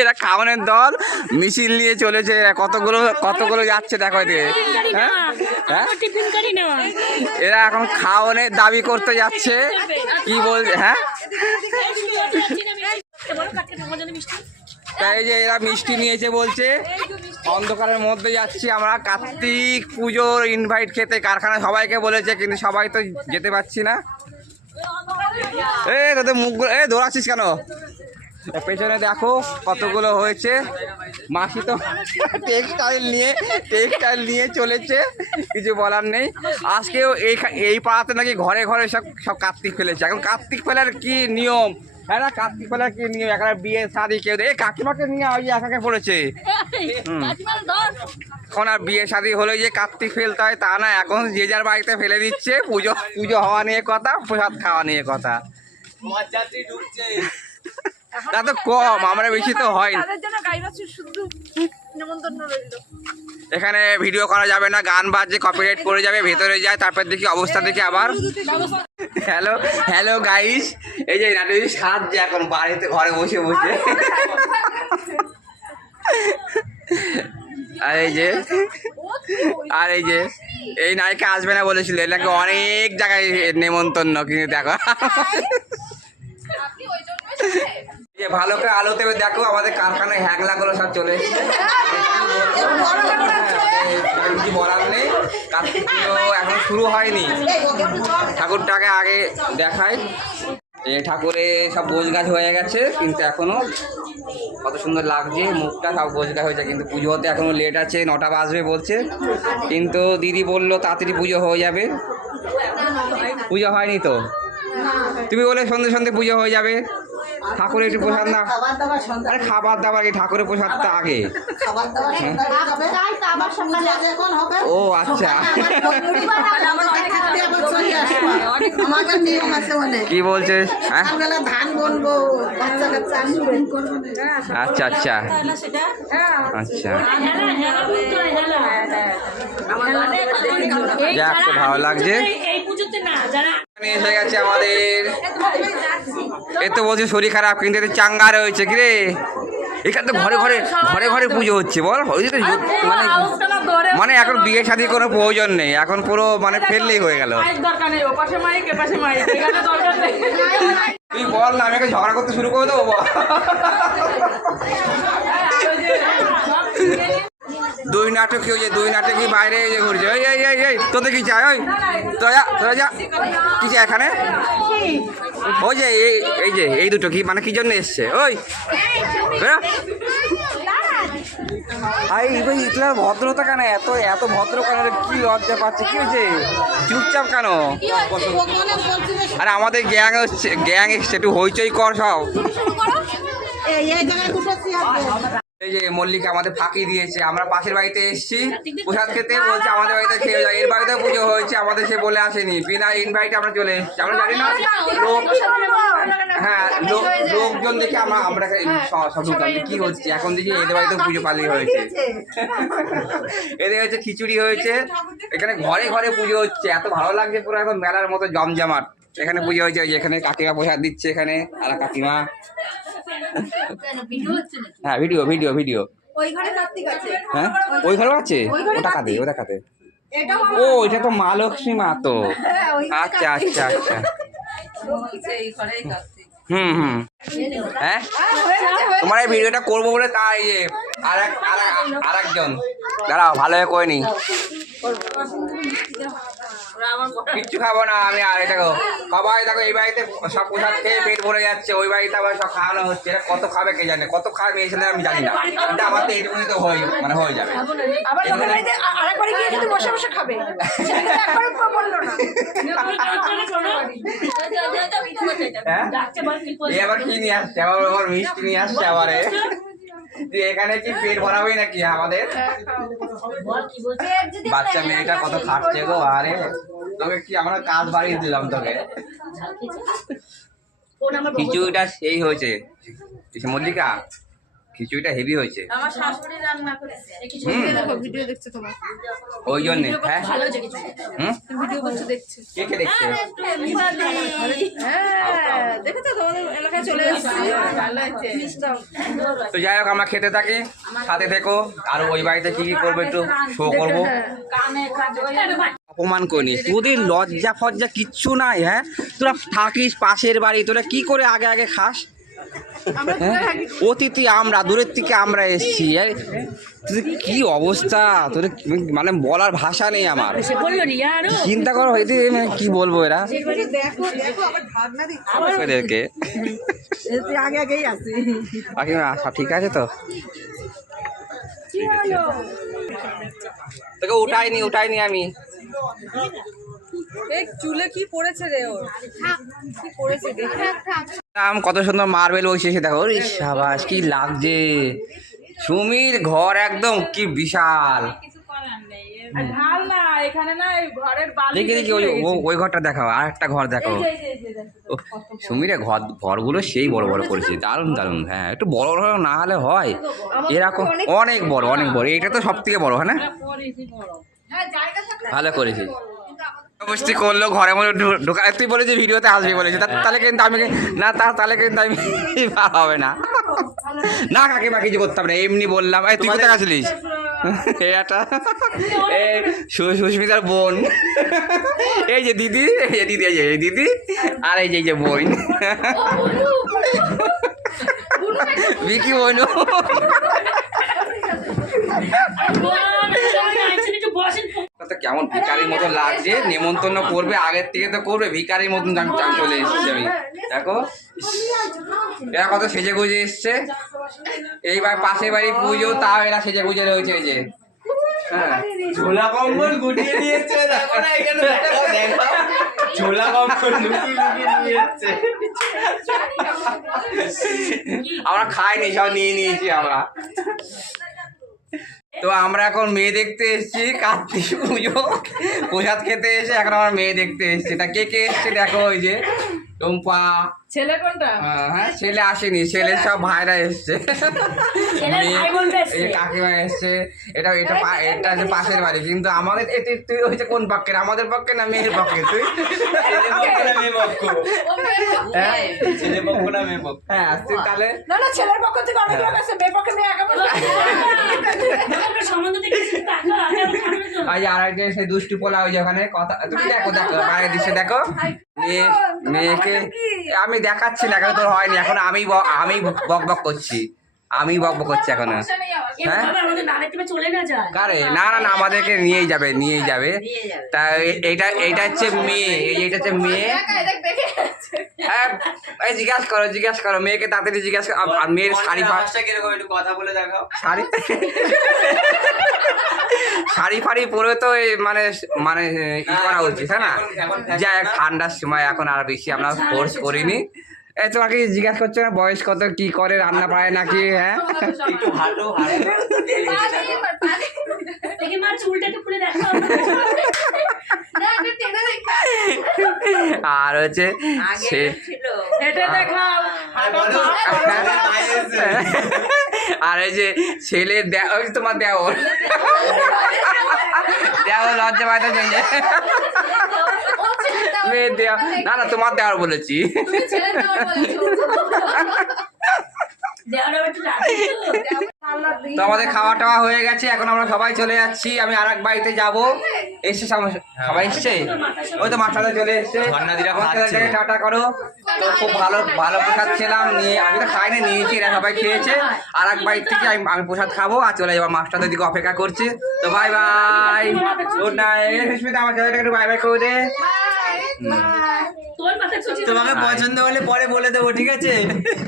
এরা খাওয়ানোর দল মিছিল নিয়ে চলেছে কতগুলো কতগুলো যাচ্ছে দেখো এদিকে। হ্যাঁ? হ্যাঁ? এরা এখন খাওয়ানোর দাবি করতে যাচ্ছে। কি বলছে হ্যাঁ? তাই যে এরা মিষ্টি নিয়েছে বলছে। অন্ধকারের মধ্যে যাচ্ছি আমরা। কার্তিক পুজোর ইনভাইট খেতে কারখানা সবাইকে বলেছে কিন্তু সবাই তো যেতে পারছি না। এ তোদের মুখগুলো এ দৌড়াচ্ছিস কেন? পেছনে দেখো কতগুলো হয়েছে। মাসি তো টেক্সটাইল নিয়ে টেক্সটাইল নিয়ে চলেছে কিছু বলার নেই। আজকেও এই এই পাড়াতে নাকি ঘরে ঘরে সব সব কার্তিক ফেলেছে। এখন কার্তিক ফেলার কি নিয়ম? হ্যাঁ না কার্তিক ফেলার কি নিয়ম? এখানে বিয়ে শাদি কেউ এই কাকিমাকে নিয়ে ওই একাকে পড়েছে। এখন আর বিয়ে শাদি হলে যে কার্তিক ফেলতে হয় তা না এখন যে যার বাড়িতে ফেলে দিচ্ছে পুজো পুজো হওয়া নিয়ে কথা প্রসাদ খাওয়া নিয়ে কথা। তা তো কম আমরা বেশি তো হয় না। এখানে ভিডিও করা যাবে না গান বাজছে কপিরাইট করে যাবে ভেতরে যায় তারপর দেখি অবস্থা দেখি আবার। হ্যালো হ্যালো গাইস এই যে নাটক সাজছে এখন বাড়িতে ঘরে বসে বসে। আর এই যে আর এই যে এই নায়িকা আসবে না বলেছিল এর নাকি অনেক জায়গায় নেমন্তন্ন কিন্তু দেখো। ভালো করে আলো আলোতে দেখো আমাদের কারখানায় হ্যাংলাগুলো সব চলে বলার নেই এখন শুরু হয়নি। ঠাকুরটাকে আগে দেখাই। এই ঠাকুরে সব বোঝ গাছ হয়ে গেছে, কিন্তু এখনও কত সুন্দর লাগছে, মুখটা সব গোছ গাছ হয়েছে, কিন্তু পুজো হতে এখনও লেট আছে, নটা বাজবে বলছে। কিন্তু দিদি বলল তাড়াতাড়ি পুজো হয়ে যাবে। পুজো হয়নি তো? তুমি বলে সন্ধে সন্ধে পুজো হয়ে যাবে। ঠাকুরের একটু প্রসাদ না। খাবার দাবার আরে খাবার দাবার কি ঠাকুরের প্রসাদটা আগে? হবে। ও আচ্ছা। অনেক কি বলছে হ্যাঁ? না আচ্ছা আচ্ছা। আচ্ছা। যাক ভালো লাগছে। এসে গেছে আমাদের এ তো বলছে শরীর খারাপ কিন্তু এতে চাঙ্গা রয়েছে কি রে এখানে তো ঘরে ঘরে ঘরে ঘরে পুজো হচ্ছে বল মানে মানে এখন বিয়ে শাদির কোনো প্রয়োজন নেই এখন পুরো মানে ফেললেই হয়ে গেল তুই বল না আমি ঝগড়া করতে শুরু করে দেবো। দুই নাটক কি হয়েছে দুই নাটকই বাইরে এই যে ঘুরছে। ওই এই এই এই তোদের কি চাই ওই? তোরা যা তোরা যা। কি চাই এখানে? ওই যে এই এই যে এই দুটো কি মানে কি জন্য এসছে? ওই। বেরো। আই ভাই ইতলা ভদ্রতা কেন এত এত ভদ্র কেন? কি লজ্জা পাচ্ছে কি হয়েছে? চুপচাপ কেন? আরে আমাদের গ্যাং হচ্ছে গ্যাং এসছে একটু হইচই কর সব। এই যে মল্লিকা আমাদের ফাঁকি দিয়েছে আমরা পাশের বাড়িতে এসেছি প্রসাদ খেতে বলছে আমাদের বাড়িতে খেয়ে যায় এর বাড়িতে পুজো হয়েছে আমাদের সে বলে আসেনি বিনা ইনভাইটে আমরা চলে এসেছি আমরা জানি না লোক হ্যাঁ লোক লোকজন দেখে আমরা আমরা সব সব কি হচ্ছে এখন দেখি এদের বাড়িতে পুজো পালিয়ে হয়েছে এদের হচ্ছে খিচুড়ি হয়েছে এখানে ঘরে ঘরে পুজো হচ্ছে এত ভালো লাগছে পুরো এখন মেলার মতো জমজমাট এখানে পুজো হয়েছে এখানে কাকিমা প্রসাদ দিচ্ছে এখানে আর কাকিমা হ্যাঁ ভিডিও ভিডিও ভিডিও ওই ঘরে কার্তিক আছে? হ্যাঁ? ওই ঘরেও আছে? ওটা কাঁদে ওটা কাঁদে এটা ও এটা তো মা লক্ষ্মী মা তো। আচ্ছা আচ্ছা আচ্ছা। হুম হুম। হ্যাঁ? তোমার এই ভিডিওটা করব বলে তাই যে আর এক আর এক- আর একজন। দাঁড়াও ভালো হয়ে করে নি? কিচ্ছু খাব না আমি আর দেখো সবাই দেখো এই বাড়িতে সব পোশাক খেয়ে পেট ভরে যাচ্ছে ওই বাড়িতে আবার সব খাওয়ানো হচ্ছে এটা কত খাবে কে জানে কত খাবে ছেলে আমি জানি না কিন্তু আমার তো এইটুকুনি তো হয়ে মানে হয়ে যাবে। আবার লোকের বাড়িতে আরেকবারে গিয়ে কিন্তু বসে বসে খাবে। সেটা কিন্তু একবারে বলল না। হ্যাঁ? আবার কি নিয়ে আসছে? আবার আবার মিষ্টি নিয়ে আসছে আবারে। তুই এখানে কি পেট ভরাবই নাকি আমাদের? বাচ্চা মেয়েটা কত খাটছে গো আরে। তোকে কি আমরা কাজ বাড়িয়ে দিলাম তোকে? কিছুটা সেই হয়েছে। মল্লিকা? খিচুড়িটা হেভি হয়েছে। আমার শাশুড়ি রান্না করেছে। দেখো ভিডিও দেখছ তোমার? ওই জন্যে হ্যাঁ। ভালো লেগেছে ভিডিও করছ দেখছ? কে কে দেখছে? হ্যাঁ দেখেছ তোমাদের এলাকায় চলে এসেছি। ভালো আছে তো যাই হোক আমরা খেতে থাকি সাথে থেকো। আর ওই বাড়িতে কি কি করব একটু শো করব। কানে কানে অপমান করিনি তোদের লজ্জা ফজ্জা কিচ্ছু নাই হ্যাঁ? তোরা থাকিস পাশের বাড়ি তোরা কি করে আগে আগে খাস? অতিথি আমরা দূরের থেকে আমরা এসছি। তোদের কি অবস্থা? তোদের মানে বলার ভাষা নেই আমার। চিন্তা করো হয়তো কি বলব এরা? দেখো দেখো আবার ঢাকনা দিচ্ছে। এদেরকে। ঠিক আছে তো? তোকে উঠাইনি উঠাইনি আমি। চুলে কি পড়েছে রে ওর? কি পড়েছে দেখে আম কত সুন্দর মার্বেল বসেছে দেখো। সাবাস কি লাগছে। সুমির ঘর একদম কি বিশাল। দেখি দেখি ওই ঘরটা দেখাও আর একটা ঘর সুমিরে ঘর ঘরগুলো সেই বড় বড় করেছে দারুণ দারুণ। হ্যাঁ একটু বড় বড় না হলে হয়। এরকম অনেক বড় অনেক বড়। এটা তো সব থেকে বড়। হ্যাঁ হ্যাঁ ভালো করেছি। বস্তি করল ঘরের মধ্যে ঢু- ঢোকা তুই বলেছি ভিডিওতে আসবি বলেছি। তা- তাহলে কিন্তু আমি না তা- তাহলে কিন্তু আমি হবে না। না কাকিমা কিছু করতাম না এমনি বললাম। এই তুই কোথায় গেছিলিস এই সুস্মিতার বোন। এই যে দিদি এই যে দিদি এই যে দিদি আর এই যে এই যে বোন। বিকি বোন। কেমন ভিকারির মতো লাগছে নেমন্তন্ন করবে আগের থেকে তো করবে ভিকারির মতন আমি চলে এসেছি আমি। দেখো এরা কত সেজে গুজে এসছে। এইবার পাশের বাড়ি পুজো তাও এরা সেজে গুজে রয়েছে এই যে। হ্যাঁ। ঝোলা কম্বল গুটিয়ে দিয়েছে দেখো না এখানে দেখো দেখো। ঝোলা কম্বল লুকিয়ে লুকিয়ে নিয়ে আমরা খাইনি সব নিয়ে নিয়েছি আমরা। তো আমরা এখন মেয়ে দেখতে এসেছি, কার্তিক, পুজো, প্রসাদ খেতে এসে এখন আমার মেয়ে দেখতে এসেছি। তা কে কে এসছে দেখো ওই যে। টুম্পা। ছেলে কোনটা? হ্যাঁ ছেলে আসেনি ছেলের সব ভাইরা এসছে। কাকিমা এসছে। এটা এটা পা- এটা যে পাশের বাড়ি কিন্তু আমাদের এ তুই- হচ্ছে কোন পক্ষের? আমাদের পক্ষে না মেয়ের পক্ষে? তুই? ছেলে পক্ষ না মেয়ে পক্ষ? হ্যাঁ? ছেলে হ্যাঁ তুই তাহলে না না ছেলের পক্ষ থেকে অনেক লোক আছে মেয়ের পক্ষে মেয়ে আগে বলবে ওই যে আর একটা সেই দুষ্টু পোলা ওই যে ওখানে কথা তুমি দেখো দেখো বাইরের দৃশ্য দেখো মেয়ে মেয়েকে আমি দেখাচ্ছি না এখন তোর হয়নি এখন আমি ব- আমি বক বক করছি আমি বক বক করছি এখন হ্যাঁ চলে না কারে না না না আমাদেরকে নিয়েই যাবে নিয়েই যাবে তা এ- এইটা এইটা হচ্ছে মেয়ে এই যে এটা হচ্ছে মেয়ে হ্যাঁ এই জিজ্ঞাসা করো জিজ্ঞাসা করো মেয়েকে তাড়াতাড়ি জিজ্ঞাসা করো আর- মেয়ের শাড়ি ফা- কীরকম একটু কথা বলে দেখাও শাড়ি শাড়ি ফাড়ি পরে তো এই মানে মানে ই করা উচিত হ্যাঁ না? যা এক ঠান্ডার সময় এখন আর বেশি আমরা ফোর্স করিনি। এই তোমাকে জিজ্ঞাসা করছ না বয়স কত কি করে রান্না পারে নাকি হ্যাঁ? একটু হাঁটো আর হচ্ছে সে আর এই যে ছেলে ওই তোমার দেওর। দেওর লজ্জা পাইতে চাইছে মেয়ে দেওয়া না না, তোমার দেওয়ার বলেছি। দেওয়ার তো আমাদের খাওয়া টাওয়া হয়ে গেছে এখন আমরা সবাই চলে যাচ্ছি আমি আর এক বাড়িতে যাব। এসছে সবাই সবাই এসছে? ওই তো মাথাতে চলে এসছে। টাটা করো। তো খুব ভালো ভালো প্রসাদ খেলাম নিয়ে আমি তো খাইনি নিয়েছি এরা সবাই খেয়েছে। আর এক বাড়ির থেকে আমি আমি প্রসাদ খাব আর চলে যাব মাস্টারদের দিকে অপেক্ষা করছে। তো bye bye good night Sushmita আমার ছেলেটাকে একটু বাই বাই করে দে। তোমাকে পছন্দ হলে পরে বলে দেবো ঠিক আছে?